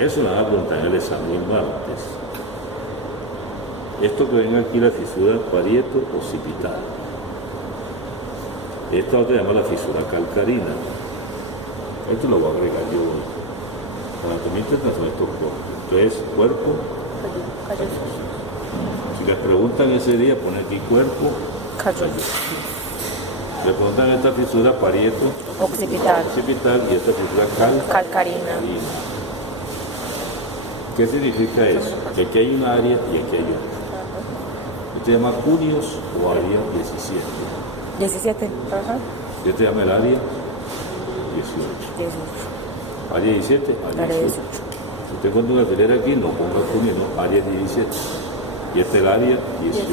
Eso me van a preguntar en el examen martes. Esto que ven aquí, la fisura parieto-occipital. Esta otra se llama la fisura calcarina. Esto lo voy a agregar yo hoy. Anatomía internacional estos cortos. Entonces, cuerpo. Si les preguntan ese día, ponen aquí cuerpo. Le preguntan esta fisura parieto occipital y esta fisura calcarina. ¿Qué significa eso? Que aquí hay un área y aquí hay otra. Este se llama cunios o área 17. 17. Ajá. Este llama el área 18. 18. Área 17, área 18. Si usted encuentra una filera aquí, no ponga cunio, no, área 17. Y este es el área 18.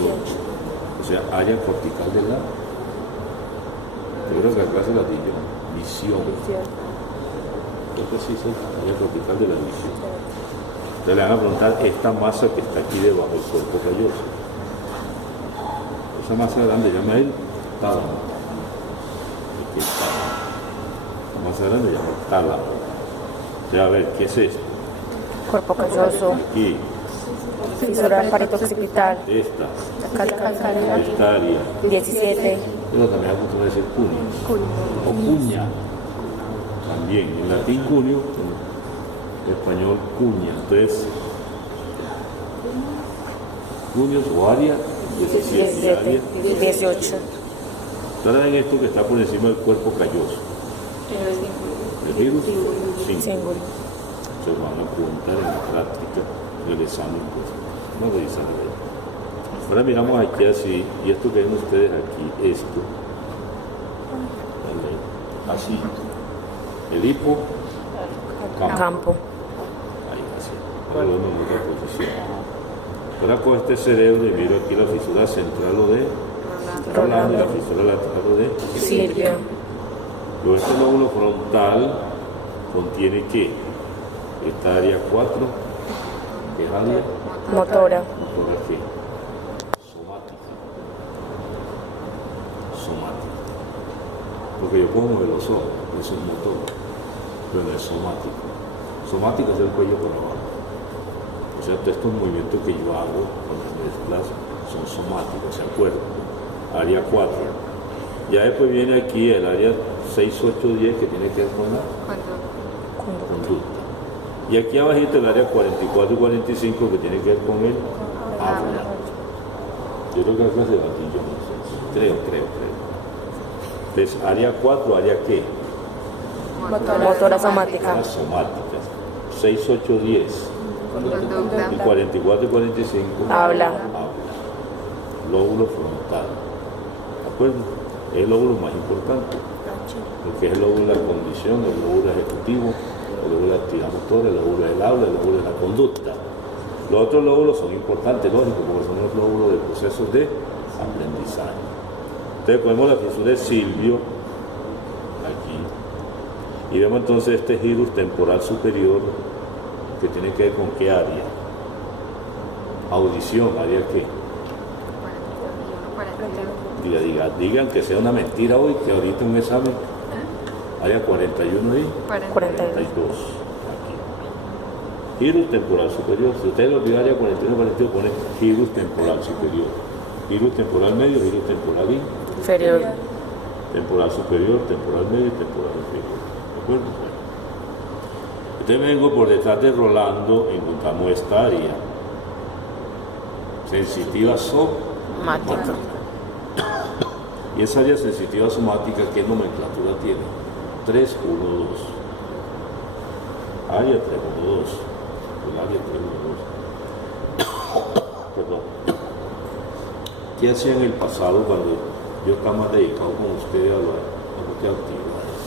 O sea, área cortical del lado. Yo creo que la clase la digo, visión. Creo que sí, área cortical de la visión. Entonces le van a preguntar esta masa que está aquí debajo del cuerpo calloso. Esa masa grande llama el tálamo. La masa grande llama el tálamo. Entonces, a ver, ¿qué es esto? Cuerpo calloso. Aquí. Fisura parieto-occipital. Esta. Calcarina. Esta área. 17. Pero también acostumbra decir cunio. O cuña. También. En latín cunio, en español cuña. Entonces, cunios o área 17. Área 18. Ahora ven esto que está por encima del cuerpo calloso. El virus, Símbolo. se van a preguntar en la práctica, en el examen, pues. Vamos a revisar a ver. Ahora miramos aquí así, y esto que ven ustedes aquí, esto. Así. El hipo Campo. Ahí, así. Ahora lo vemos en otra posición. Ahora con este cerebro y miro aquí la fisura central o de Rolando y la fisura lateral o de Silvio. Luego este lóbulo frontal contiene ¿qué? Esta área 4, que es área Motora. motora ¿qué? Somática. Somática. Porque yo puedo mover los ojos, eso es motor, pero no es somático. Somático es el cuello por abajo. O sea, todos estos movimientos que yo hago cuando me desplazo son somáticos, ¿se acuerdan? Área 4. Ya después viene aquí el área 6, 8, 10 que tiene que ver con la conducta. Y aquí abajito el área 44 y 45 que tiene que ver con el habla. Yo creo que es clase de gatillo, no sé. Creo. Entonces, área 4, área ¿qué? Motora somática. Las somáticas. 6, 8, 10. Y 44 y 45. Habla. Lóbulo frontal. ¿De acuerdo? Es el lóbulo más importante, porque es el lóbulo de la condición, el lóbulo ejecutivo, el lóbulo de la actividad motora, el lóbulo del habla, el lóbulo de la conducta. Los otros lóbulos son importantes, lógico, porque son los lóbulos de procesos de aprendizaje. Entonces ponemos la fisura de Silvio aquí y vemos entonces este gyrus temporal superior que tiene que ver con qué área. Audición, área qué. Digan que sea una mentira hoy, que ahorita un examen haya 41 y 42. Aquí. Gyrus temporal superior. Si ustedes lo olvidan, área 41 y 42, pone gyrus temporal superior. Gyrus temporal medio, gyrus temporal Inferior. Temporal superior, temporal medio y temporal inferior. ¿De acuerdo? Entonces vengo por detrás de Rolando, encontramos esta área. Sensitiva somática. Y esa área sensitiva somática, ¿qué nomenclatura tiene? 3, 1, 2. Área 3, 1, 2. El área 3, 1, 2. Perdón. ¿Qué hacía en el pasado cuando yo estaba más dedicado con ustedes a las actividades?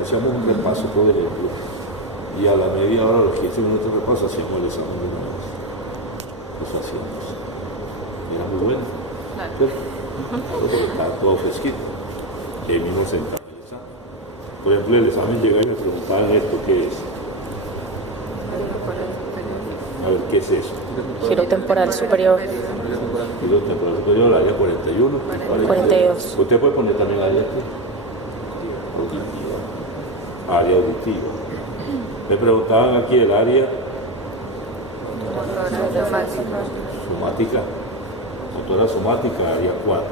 Hacíamos un repaso, por ejemplo, y a la media hora, a los 15 minutos de repaso, hacíamos el examen de una vez. Eso hacíamos. Y era muy bueno. ¿Cierto? Porque está todo fresquito. El mismo sentado en el examen. Por ejemplo, el examen llega y me preguntaban esto, ¿qué es? A ver, ¿qué es eso? Giro temporal superior. Giro temporal superior, área 41. 42. Usted puede poner también área aquí. Auditiva. Área auditiva. Me preguntaban aquí el área somática, motora somática, área 4.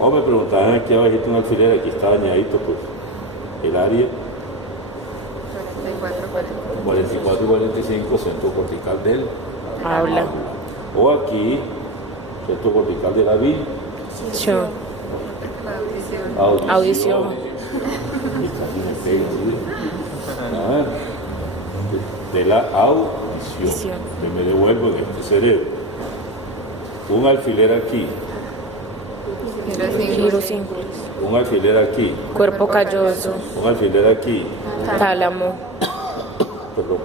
O me preguntaban aquí abajito un alfiler, aquí está dañadito, pues el área 44 y 45, centro cortical del Habla. O aquí, centro cortical de la visión. Audición. De la audición. Que me devuelvo en este cerebro. Un alfiler aquí. Giro 5. Un alfiler aquí. Cuerpo calloso. Un alfiler aquí. Tálamo. Perdón.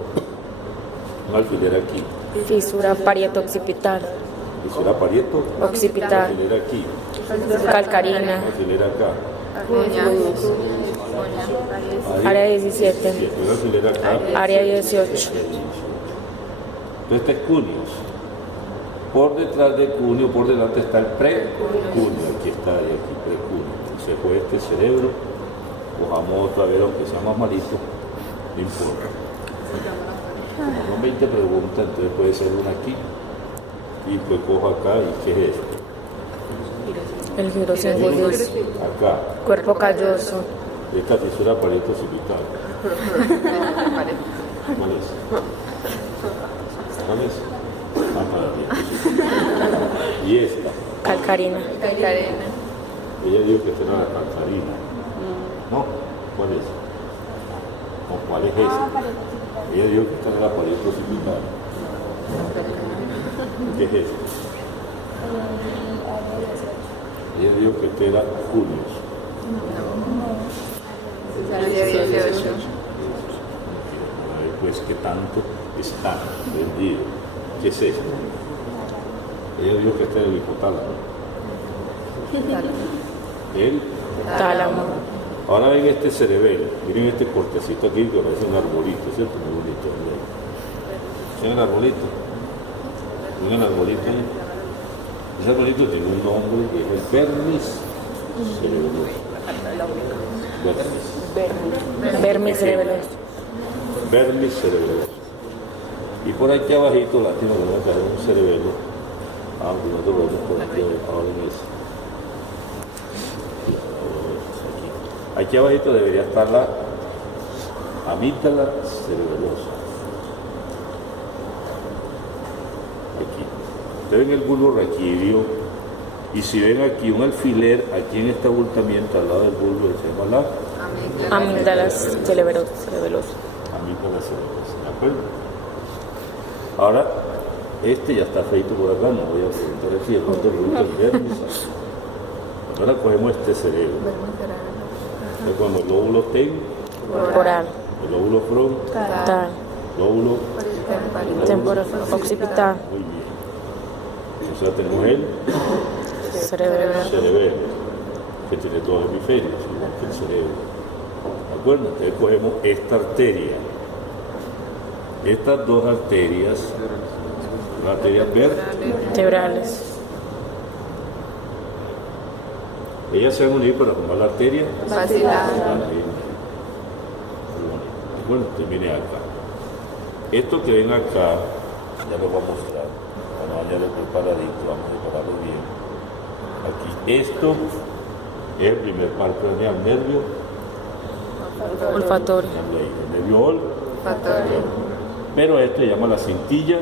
Un alfiler aquí. Fisura parieto occipital. Fisura parieto. Occipital. Alfiler aquí. Calcarina. Alfiler acá. Área 17. Un alfiler acá. Área 18. Entonces este es cuneus. Por detrás del cúneo, por delante está el precúneo. Aquí está, y aquí precúneo. Entonces fue este cerebro. Cojamos otra vez, aunque sea más malito, no importa. Como son 20 preguntas, entonces puede ser una aquí. Y pues cojo acá, ¿y qué es esto? El giro 510. Acá. Cuerpo calloso. Esta fisura parieto occipital. ¿Cuál es? ¿Cuál es? Ah, y esta. Calcarina. Ella dijo que esta era la calcarina. ¿No? ¿Cuál es? ¿O cuál es esa? Ella dijo que esta era la parieto occipital. ¿Qué es esto? Ella dijo que este era cuneus. Pues que tanto está vendido. ¿Qué es esto? Ella dijo que este era el hipotálamo. El Tálamo. Ahora ven este cerebelo, miren este cortecito aquí que parece un arbolito, ¿cierto? Muy bonito. ¿Ven el arbolito? ¿Ven el arbolito ahí? Ese arbolito tiene un nombre que es el vermis cerebeloso. Vermis cerebeloso. Vermis cerebeloso. Y por aquí abajito, lástima que no me cae un cerebelo, aunque no te lo vemos por aquí ahora en eso. Aquí abajito debería estar la amígdala cerebelosa. Aquí. Ustedes ven el bulbo raquídeo y si ven aquí un alfiler, aquí en este abultamiento al lado del bulbo se llama la Amígdalas cerebeloso. amígdala cerebelosa. ¿De acuerdo? Ahora, este ya está feito por acá, no voy a preguntar aquí, de pronto pregunto el vermis. Ahora cogemos este cerebro. Como el lóbulo Temporal. el lóbulo frontal, lóbulo Temporal. Occipital. muy bien. O sea, tenemos el Cerebelo. cerebelo, que tiene dos hemisferios, igual que el cerebro. ¿De acuerdo? Entonces cogemos esta arteria. Estas dos arterias, las arterias Vertebrales. ellas se van a unir para formar la arteria Basilar. Bueno, termine acá. Esto que ven acá, ya lo voy a mostrar. Bueno, ya lo preparadito, vamos a prepararlo bien. Aquí, esto es el primer par craneal, nervio Olfatorio. el nervio Olfatorio. Pero esto se llama la cintilla,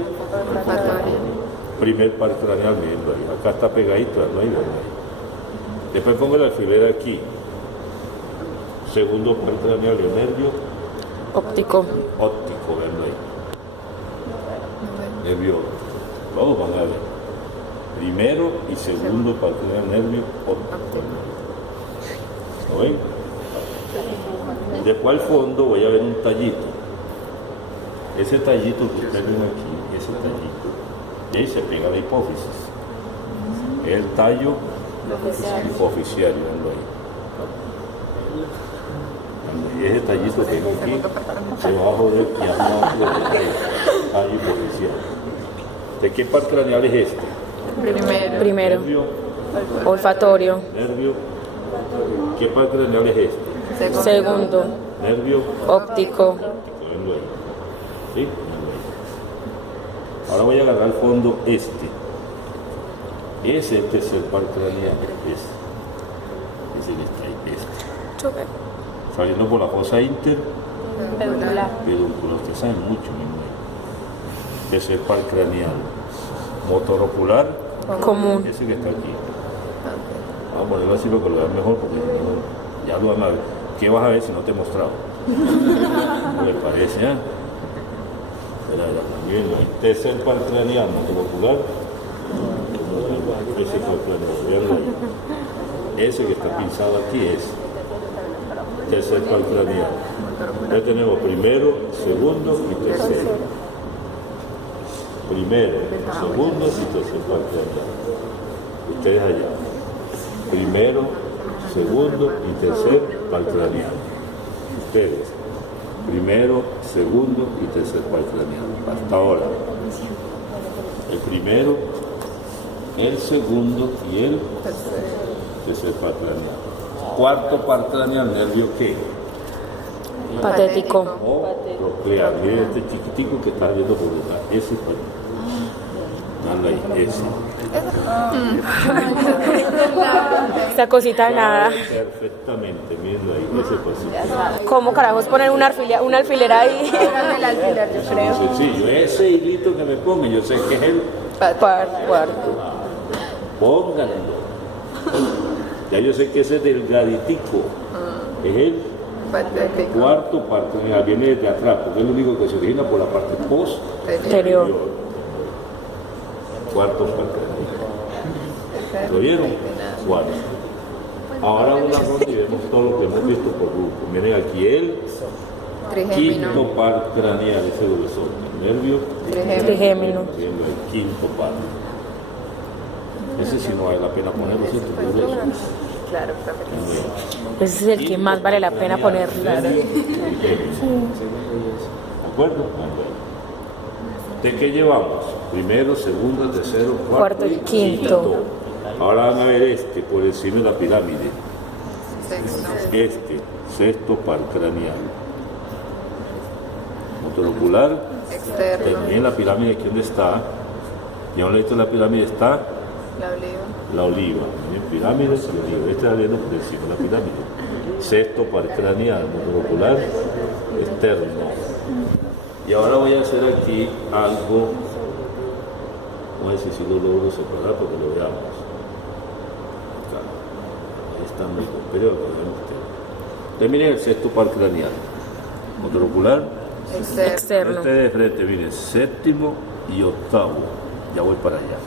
Olfatorio. primer par craneal, mirenlo ahí. Acá está pegadito, no hay verdad. Después pongo el alfiler aquí. Segundo par craneal, el nervio Óptico. óptico, verlo ahí. Nervio óptico. Vamos a ver. Primero y segundo par craneal, nervio óptico. ¿Lo ven? Después al fondo voy a ver un tallito. Ese tallito que ustedes ven aquí, ese tallito, y ahí se pega la hipófisis. Es el tallo hipoficiario, venlo ahí. Y ese tallito que tengo aquí se va a joder y abajo del tallo hipoficiario. ¿De qué par craneal es este? Primero. Nervio, Olfatorio. nervio. ¿Qué par craneal es este? Segundo. Nervio. Óptico. Venlo Pónganlo ahí. ¿Sí? Pónganlo ahí. Ahora voy a agarrar al fondo este. Es el tercer par craneal. Es el que está ahí. Este. Saliendo por la fosa Peducular. peduncular. Ustedes saben mucho, mi mujer. Tercer par craneal. Motor ocular. Común. Ese que está aquí. Vamos a ponerlo así para que lo vean mejor porque si no, ya lo van a ver. ¿Qué vas a ver si no te he mostrado? No me parece, ¿eh? También tercer par craneal, motor ocular. Ese par craneal, veanlo ahí. Ese que está pinzado aquí es tercer par craneal. Ya tenemos primero, segundo y tercero. Primero, segundo y tercer par craneal. Ustedes allá. Primero, segundo y tercer par craneal. Ustedes. Primero, segundo y tercer par craneal. Hasta ahora. El primero, el segundo y el tercer par craneal. Cuarto par craneal, nervio ¿qué? Patético. O proclear. Miren este chiquitico que está viendo por detrás. Ese par. Dale ahí, ese. Esta cosita de nada. Perfectamente, mírenlo ahí, ese pasito. ¿Cómo carajos poner una alfilera ahí? El alfiler, yo Es creo. muy sencillo. Ese hilito que me ponga, yo sé que es el Cuarto. pónganlo. Ya yo sé que ese delgaditico es el Patético. cuarto parte, viene desde atrás, porque es lo único que se origina por la parte Interior. Cuarto parte. ¿Lo vieron? Cuarto. Ahora una ronda y vemos todo lo que hemos visto por grupo. Miren aquí el Trigémino. quinto par craneal, ese huesón, el nervio Trigémino. viendo el quinto par. Ese sí no vale la pena ponerlo, ¿cierto? Claro, perfecto. Ese es el que más vale la pena poner. ¿De acuerdo? ¿De qué llevamos? Primero, segundo, tercero, cuarto Cuarto y quinto. Ahora van a ver este por encima de la pirámide. Sexto. Este, sexto par craneal. Motor ocular. Externo. También la pirámide aquí donde está. Y a un lado de la pirámide está La oliva. la oliva. Miren, pirámides y oliva. Este está viendo por encima de la pirámide. Sexto par craneal, motor ocular externo. Y ahora voy a hacer aquí algo. Voy a decir si lo logro separar para que lo veamos. Acá. Ahí está muy superior. Entonces miren el sexto par craneal. Motor ocular. Externo. Externo. Este de frente, miren, séptimo y octavo. Ya voy para allá.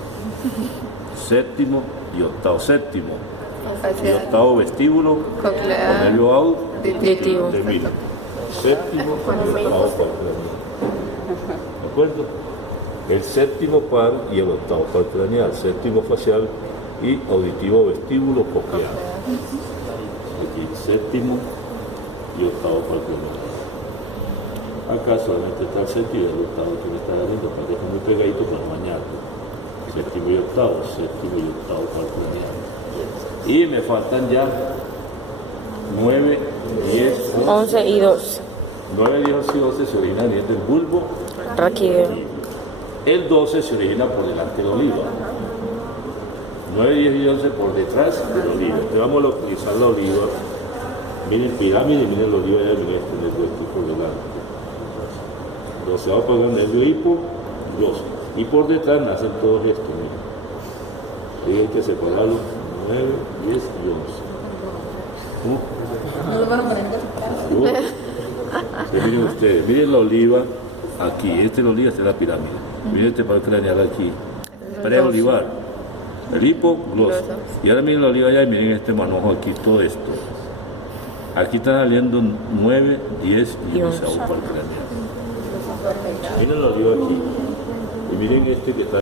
Séptimo y octavo. Séptimo y Hacia octavo vestíbulo. coclear. Nervio auditivo. Auditivo. Termina. Séptimo y octavo par craneal. ¿De acuerdo? El séptimo par y el octavo par craneal. Séptimo facial y auditivo vestíbulo coclear. Aquí, séptimo y octavo par craneal. Acá solamente está el séptimo y el octavo que me está dando para que esté muy pegadito para mañana. Séptimo y octavo par craneal. Y me faltan ya 9, 10, 11 y 12. 9, 10, 11 y 12 se originan desde el bulbo. Raquídeo. El 12 se origina por delante de la oliva. 9, 10 y 11 por detrás de la oliva. Entonces vamos a localizar la oliva. Miren pirámide, miren la oliva, ya miren este nervio aquí por delante. 12 va a pagar el nervio hipo, 12. Y por detrás nacen todos estos. Miren. Hay que separarlos 9, 10 y 11. No lo vas a poner Claro. Entonces, miren ustedes, miren la oliva aquí, esta es la oliva, esta es la pirámide. Miren este par craneal aquí, preolivar, el hipogloso. Y ahora miren la oliva allá y miren este manojo aquí, todo esto. Aquí están saliendo 9, 10 y 11 par craneal. Miren la oliva aquí y miren este que está